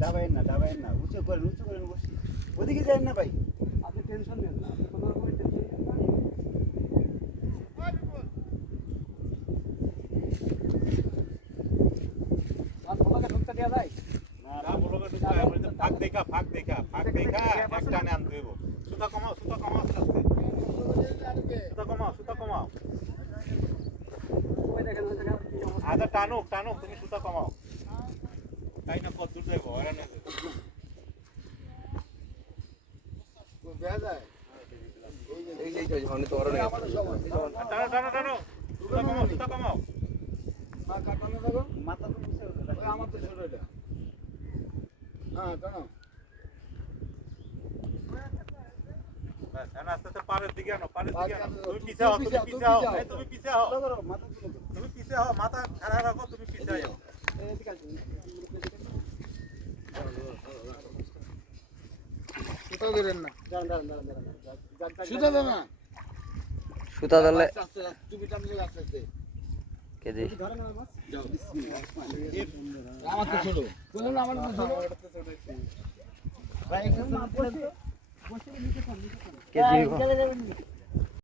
দাবায়েন না উঁচু করেন বসি ওদিকে যান না ভাই আপনি টেনশন নেন না আপনি কোনো রকমের টেনশন নেন না মাছ বলাকে ঢুকতে দেওয়া যায় না বলবে ঢুকায় আমরা তো ফাঁক দেখা একটানে আনতে হইব সুতা কমাও আস্তে সুতা কমাও ওই দেখেন ওই জায়গা আদা টানুক তুমি সুতা কমাও তাই না কত দূর যাবো আর না এই হনে তো ওরা টানো সুতা কমাও কাটানো দেখো মাথা তো মুছে ওই আমার তো ছোট এটা হ্যাঁ টানো বাস আস্তে পারের দিকে আনো তুমি পিছে হও তুমি পিছে হও মাথা খাড়া রাখো তুমি পিছে হও সুতা ধরেন না সুতা দেন না সুতা ধরলে তুমি টানলে আস্তে কেজি যাও আমার তো ছোট বললাম না আমার তো ছোট ভাই একটু বসে নিতে পারেন কেজি